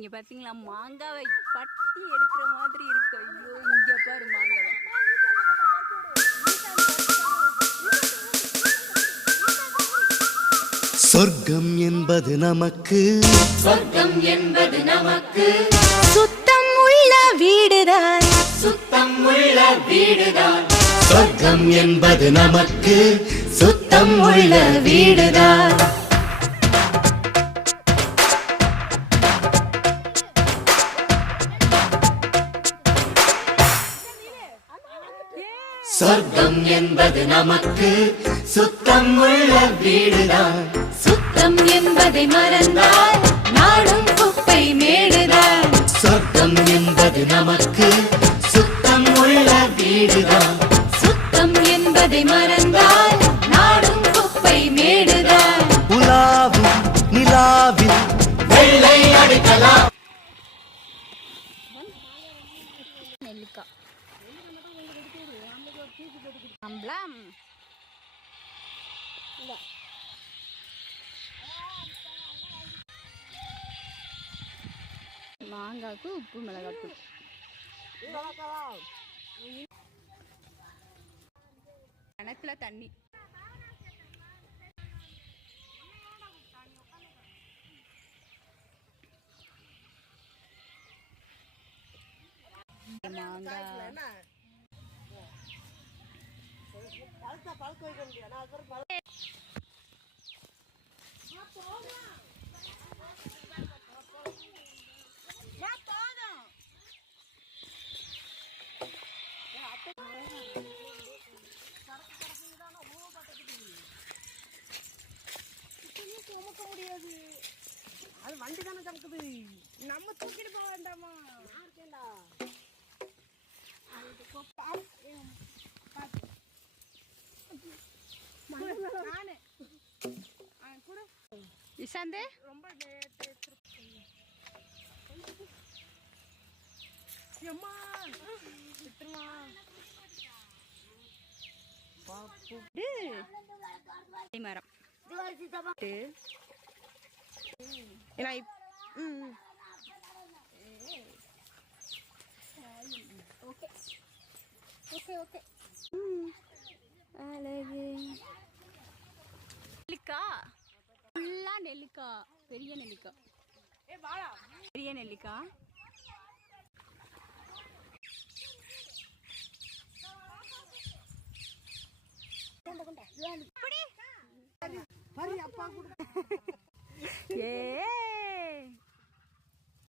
இங்க பாத்தீங்களா மாங்காவை பட்டி எடுக்கிற மாதிரி இருக்கு. ஐயோ இங்க பாரு மாங்காவை. சொர்க்கம் என்பது நமக்கு, சொர்க்கம் என்பது நமக்கு சுத்தம் உள்ள வீடுதான், சுத்தம் உள்ள வீடுதான். சொர்க்கம் என்பது நமக்கு சுத்தம் உள்ள வீடுதான். சொர்க்கம் என்பது நமக்கு சுத்தம் உள்ள வீடுதான். சுத்தம் என்பதை மறந்தால் நாடும் குப்பை மேடுதான். சொர்க்கம் என்பது நமக்கு சுத்தம் உள்ள வீடுதான். சுத்தம் என்பதை மறந்தால் நாடும் குப்பை மேடுதான். உலாவும் நிலாவில் வெள்ளை அடிக்கலாம். நெல்லிக்காய் அம்பலம் மாங்காய்க்கு உப்பு மிளகாத்தூள். கணக்குல தண்ணி. அது வண்டி தானே சமக்குது, நம்ம தூக்கிட்டு போக வேண்டாமா? இசாந்தே ரொம்ப மரம் நெல்லிக்காய் ஃபுல்லா நெல்லிக்காய். பெரிய நெல்லிக்காய், பெரிய நெல்லிக்காய். அப்பா கூட ஏ